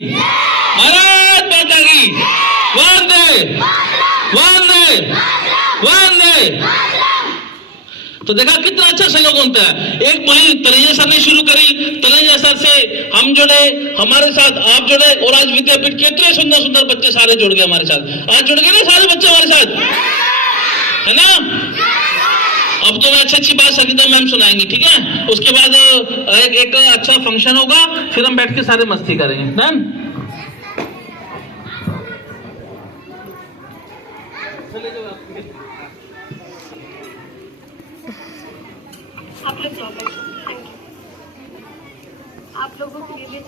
भारत माता की वंदे वंदे वंदे। तो देखा कितना अच्छा सहयोग होता है। एक मुहिम तनेजा सर ने शुरू करी, तनेजा सर से हम जुड़े, हमारे साथ आप जुड़े, और आज विद्यापीठ कितने सुंदर सुंदर बच्चे सारे जुड़ गए हमारे साथ। आज जुड़ गए ना सारे बच्चे हमारे साथ, है ना। अब तो अच्छी अच्छी बात संगीता मैम सुनाएंगे, ठीक है। उसके बाद एक अच्छा फंक्शन होगा, फिर हम बैठ के सारे मस्ती करेंगे। डन। आप लोग जाओ, थैंक यू। आप लोगों के लिए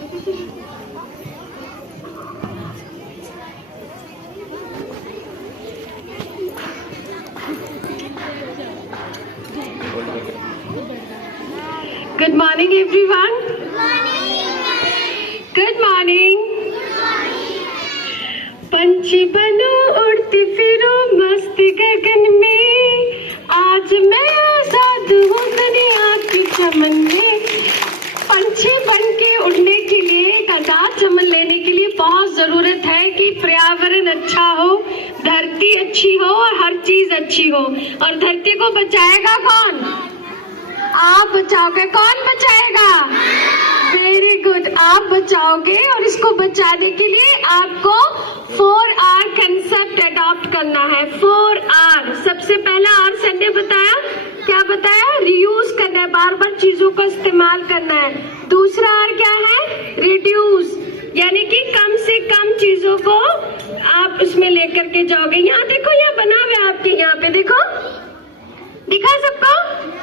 good morning everyone. Good morning. पंछी बनो उड़ती फिरो मस्त गगन में, आज मैं आजाद हूँ दुनिया के चमन में। पंछी बन के उड़ने के लिए, आजाद चमन लेने के लिए बहुत जरूरत है कि पर्यावरण अच्छा हो, धरती अच्छी हो और हर चीज अच्छी हो। और धरती को बचाएगा कौन? आप बचाओगे। कौन बचाएगा? वेरी गुड, आप बचाओगे। और इसको बचाने के लिए आपको 4R कंसेप्ट अडॉप्ट करना है। 4R। सबसे पहला R सर ने बताया, क्या बताया? रियूज करना है, बार बार चीजों का इस्तेमाल करना है। दूसरा R क्या है? रिड्यूस, यानी कि कम से कम चीजों को आप उसमें लेकर के जाओगे। यहाँ देखो, यहाँ बना हुआ है आपके, यहाँ पे देखो, दिखा सबको?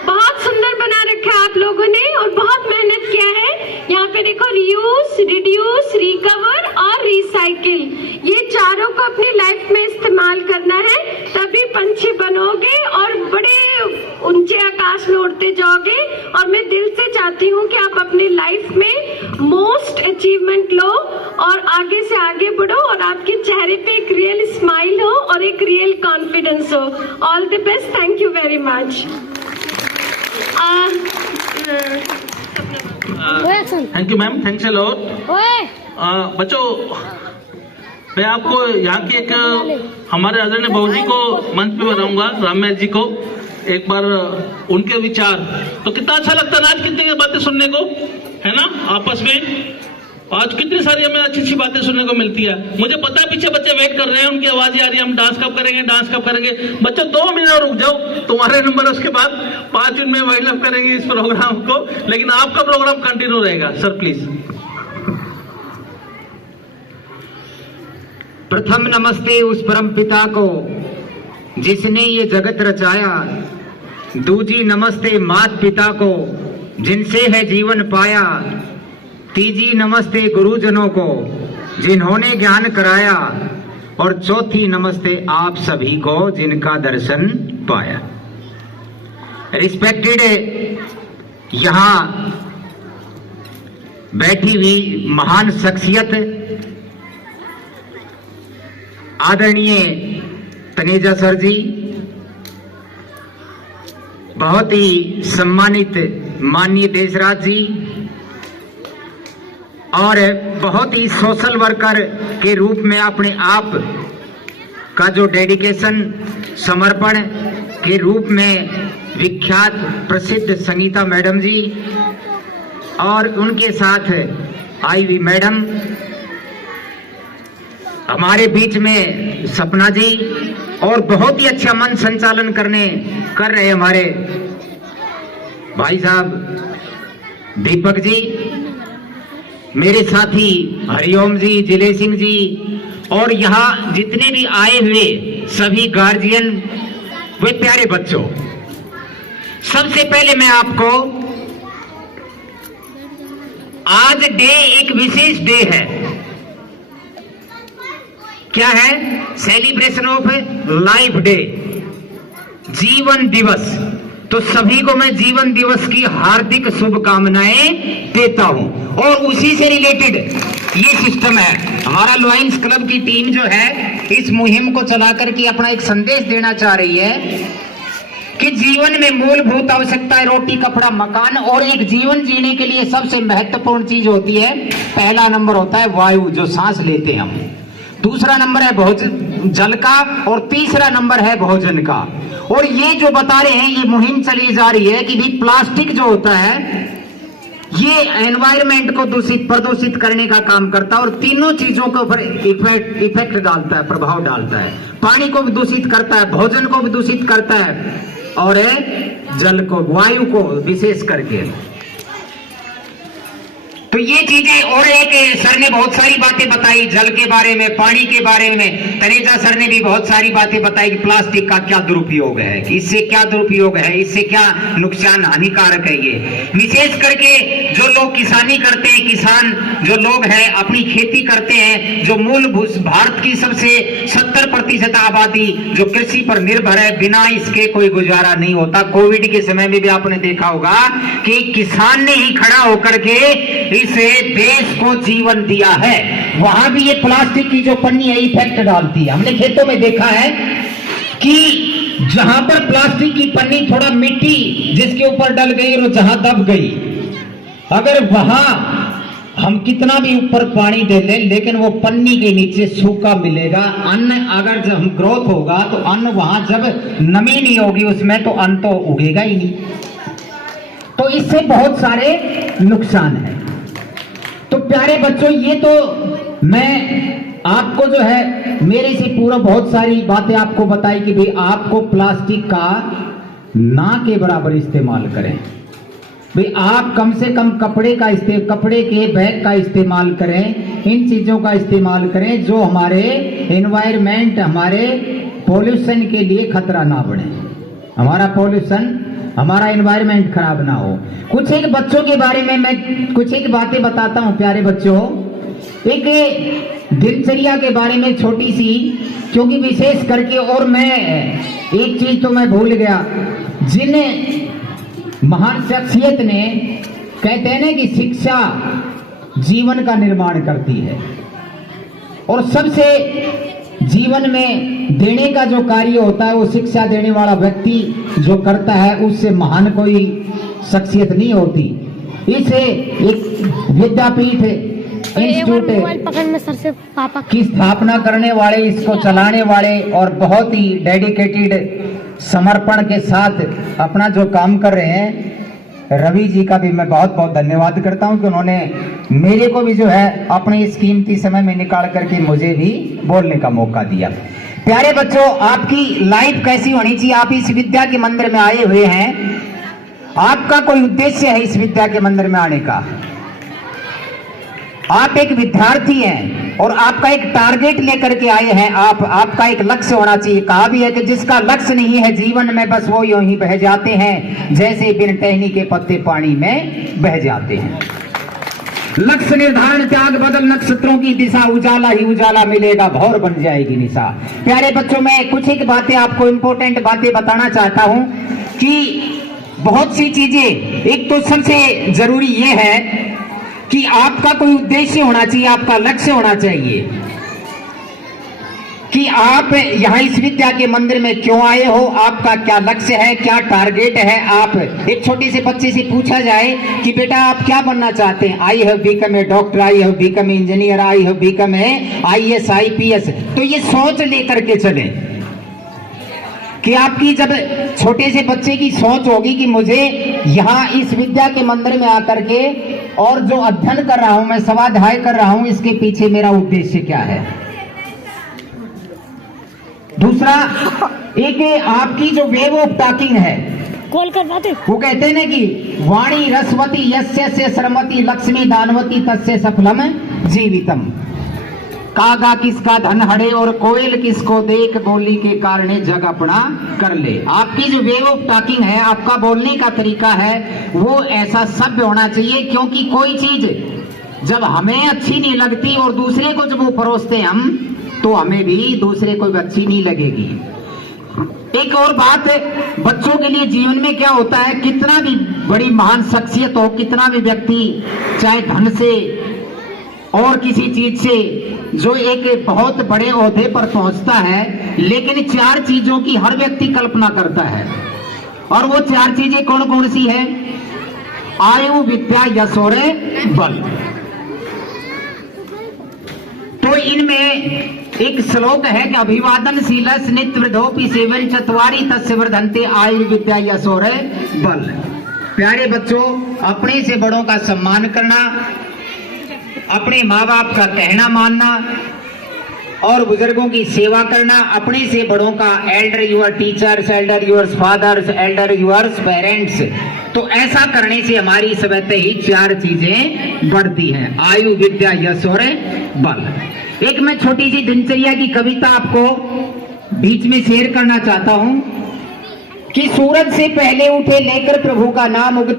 बहुत सुंदर बना रखा है आप लोगों ने और बहुत मेहनत किया है। यहाँ पे देखो, रियूज, रिड्यूस, रिकवर और रिसाइकिल, ये चारों को अपनी लाइफ में इस्तेमाल करना है, तभी पंछी बनोगे और बड़े ऊंचे आकाश में उड़ते जाओगे। और मैं दिल से चाहती हूँ कि आप अपनी लाइफ में मोस्ट अचीवमेंट लो और आगे से आगे बढ़ो और आपके चेहरे पे एक रियल स्माइल हो और एक रियल कॉन्फिडेंस हो। All the best. Thank you very much. Thank you ma'am, thanks a lot. बच्चों, मैं आपको यहाँ की एक हमारे आदरणीय बहू जी को मंच पे बनाऊंगा, रामैया जी को, एक बार उनके विचार। तो कितना अच्छा लगता है ना आज कितनी बातें सुनने को, है ना। आपस में आज कितनी सारी हमें अच्छी अच्छी बातें सुनने को मिलती है। मुझे पता है पीछे बच्चे वेट कर रहे हैं, उनकी आवाज आ रही है, हम डांस कब करेंगे, डांस कब करेंगे। बच्चों 2 मिनट रुक जाओ, तुम्हारे नंबर, उसके बाद 5 मिनट में वाइंड अप करेंगे इस प्रोग्राम को, लेकिन आपका प्रोग्राम कंटिन्यू रहेगा। Sir please. प्रथम नमस्ते उस परम पिता को जिसने ये जगत रचाया, दूजी नमस्ते मात पिता को जिनसे है जीवन पाया, तीजी नमस्ते गुरुजनों को जिन्होंने ज्ञान कराया, और चौथी नमस्ते आप सभी को जिनका dर्शन पाया। रिस्पेक्टेड यहाँ बैठी हुई महान शख्सियत आदरणीय तनेजा सर जी, बहुत ही सम्मानित माननीय देशराज जी, और बहुत ही सोशल वर्कर के रूप में अपने आप का जो डेडिकेशन, समर्पण के रूप में विख्यात प्रसिद्ध संगीता मैडम जी, और उनके साथ आई हुई मैडम, हमारे बीच में सपना जी, और बहुत ही अच्छा मन संचालन कर रहे हमारे भाई साहब दीपक जी, मेरे साथी हरिओम जी, जिले सिंह जी, और यहाँ जितने भी आए हुए सभी गार्जियन, वे प्यारे बच्चों, सबसे पहले मैं आपको, आज डे एक विशेष डे है। क्या है? सेलिब्रेशन ऑफ लाइफ डे, जीवन दिवस। तो सभी को मैं जीवन दिवस की हार्दिक शुभकामनाएं देता हूं। और उसी से रिलेटेड ये सिस्टम है, हमारा लॉयंस क्लब की टीम जो है इस मुहिम को चला करके अपना एक संदेश देना चाह रही है कि जीवन में मूलभूत आवश्यकताएं रोटी, कपड़ा, मकान, और एक जीवन जीने के लिए सबसे महत्वपूर्ण चीज होती है, पहला नंबर होता है वायु, जो सांस लेते हैं हम, दूसरा नंबर है भोजन जल का, और तीसरा नंबर है भोजन का। और ये जो बता रहे हैं, ये मुहिम चली जा रही है कि भी प्लास्टिक जो होता है ये एनवायरमेंट को प्रदूषित करने का काम करता है, और तीनों चीजों के ऊपर इफेक्ट डालता है, प्रभाव डालता है। पानी को भी दूषित करता है, भोजन को भी दूषित करता है, और जल को, वायु को विशेष करके। तो ये चीजें, और एक सर ने बहुत सारी बातें बताई जल के बारे में, पानी के बारे में। तनेजा सर ने भी बहुत सारी बातें बताई कि प्लास्टिक का क्या दुरुपयोग है, कि इससे क्या दुरुपयोग है, इससे क्या नुकसान, हानिकारक है। ये विशेष करके जो लोग किसानी करते हैं, किसान जो लोग हैं अपनी खेती करते हैं, जो मूलभूत भारत की सबसे 70% आबादी जो कृषि पर निर्भर है, बिना इसके कोई गुजारा नहीं होता। कोविड के समय में भी आपने देखा होगा कि किसान ने ही खड़ा होकर के इस देश को जीवन दिया है। वहां भी ये प्लास्टिक की जो पन्नी है इफेक्ट डालती है। हमने खेतों में देखा है कि जहां पर प्लास्टिक की पन्नी थोड़ा मिट्टी जिसके ऊपर डल गई और जहां दब गई, अगर वहां हम कितना भी ऊपर पानी दे लें, लेकिन वो पन्नी के नीचे सूखा मिलेगा। अन्न अगर जब ग्रोथ होगा तो अन्न वहां, जब नमी नहीं होगी उसमें, तो अन्न तो उगेगा ही नहीं। तो इससे बहुत सारे नुकसान है। तो प्यारे बच्चों, ये तो मैं आपको जो है मेरे से पूरा बहुत सारी बातें आपको बताई कि भाई आपको प्लास्टिक का ना के बराबर इस्तेमाल करें। भाई आप कम से कम कपड़े के बैग का इस्तेमाल करें, इन चीजों का इस्तेमाल करें जो हमारे एनवायरमेंट, हमारे पॉल्यूशन के लिए खतरा ना बने, हमारा पॉल्यूशन, हमारा एनवायरमेंट खराब ना हो। कुछ एक बच्चों के बारे में मैं कुछ एक बातें बताता हूं प्यारे बच्चों। एक दिनचर्या के बारे में छोटी सी, क्योंकि विशेष करके, और मैं एक चीज तो मैं भूल गया, जिन महान शख्सियत ने कहते हैं ना कि शिक्षा जीवन का निर्माण करती है, और सबसे जीवन में देने का जो कार्य होता है वो शिक्षा देने वाला व्यक्ति जो करता है, उससे महान कोई शख्सियत नहीं होती। इसे एक विद्यापीठ इंस्टीट्यूट की स्थापना करने वाले, इसको चलाने वाले और बहुत ही डेडिकेटेड समर्पण के साथ अपना जो काम कर रहे हैं, रवि जी का भी मैं बहुत बहुत धन्यवाद करता हूं कि उन्होंने मेरे को भी जो है अपने इस कीमती समय में निकाल करके मुझे भी बोलने का मौका दिया। प्यारे बच्चों, आपकी लाइफ कैसी होनी चाहिए? आप इस विद्या के मंदिर में आए हुए हैं, आपका कोई उद्देश्य है इस विद्या के मंदिर में आने का? आप एक विद्यार्थी हैं और आपका एक टारगेट लेकर के आए हैं, आपका एक लक्ष्य होना चाहिए। कहा भी है कि जिसका लक्ष्य नहीं है जीवन में, बस वो यूं ही बह जाते हैं जैसे बिन टहनी के पत्ते पानी में बह जाते हैं। लक्ष्य निर्धारण, त्याग, बदल, नक्षत्रों की दिशा, उजाला ही उजाला मिलेगा, भौर बन जाएगी निशा। प्यारे बच्चों, मैं कुछ एक बातें आपको इंपॉर्टेंट बातें बताना चाहता हूं कि बहुत सी चीजें, एक तो सबसे जरूरी ये है कि आपका कोई उद्देश्य होना चाहिए, आपका लक्ष्य होना चाहिए कि आप यहाँ इस विद्या के मंदिर में क्यों आए हो, आपका क्या लक्ष्य है, क्या टारगेट है। आप एक छोटे से बच्चे से पूछा जाए कि बेटा आप क्या बनना चाहते हैं, I have become a doctor, I have become engineer, I have become a IAS IPS, तो ये सोच लेकर के चले कि आपकी जब छोटे से बच्चे की सोच होगी कि मुझे यहाँ इस विद्या के मंदिर में आकर के और जो अध्ययन कर रहा हूं, मैं स्वाध्याय कर रहा हूं, इसके पीछे मेरा उद्देश्य क्या है। दूसरा, एक आपकी जो वे ऑफ टॉकिंग है, कॉल कर बातें, वो कहते हैं ना कि वाणी रसवती यस्य से श्रमति लक्ष्मी दानवती तस्य सफलम जीवितम। कागा किसका धन हड़े और कोयल किसको देख, बोली के कारणे जग अपना कर ले। आपकी जो वे ऑफ टॉकिंग है, आपका बोलने का तरीका है, वो ऐसा सभ्य होना चाहिए, क्योंकि कोई चीज जब हमें अच्छी नहीं लगती और दूसरे को जब वो परोसते हैं हम, तो हमें भी दूसरे को भी अच्छी नहीं लगेगी। एक और बात है, बच्चों के लिए जीवन में क्या होता है, कितना भी बड़ी महान शख्सियत हो, कितना भी व्यक्ति चाहे धन से और किसी चीज से जो एक बहुत बड़े ओहदे पर पहुंचता है, लेकिन चार चीजों की हर व्यक्ति कल्पना करता है। और वो 4 चीजें कौन कौन सी है? आयु, विद्या, यश और बल। तो इनमें एक श्लोक है कि अभिवादनशील नित्य वृद्धोपि सेवन चत्वारि तस्य वर्धन्ते आयु, विद्या, यश और बल। प्यारे बच्चों, अपने से बड़ों का सम्मान करना, अपने माँ बाप का कहना मानना और बुजुर्गों की सेवा करना, अपने से बड़ों का elder your teachers, elder yours fathers, elder yours parents, तो ऐसा करने से हमारी स्वतः ही 4 चीजें बढ़ती हैं, आयु, विद्या, यश और बल। एक मैं छोटी सी दिनचर्या की कविता आपको बीच में शेयर करना चाहता हूं कि सूरज से पहले उठे लेकर प्रभु का नाम उगता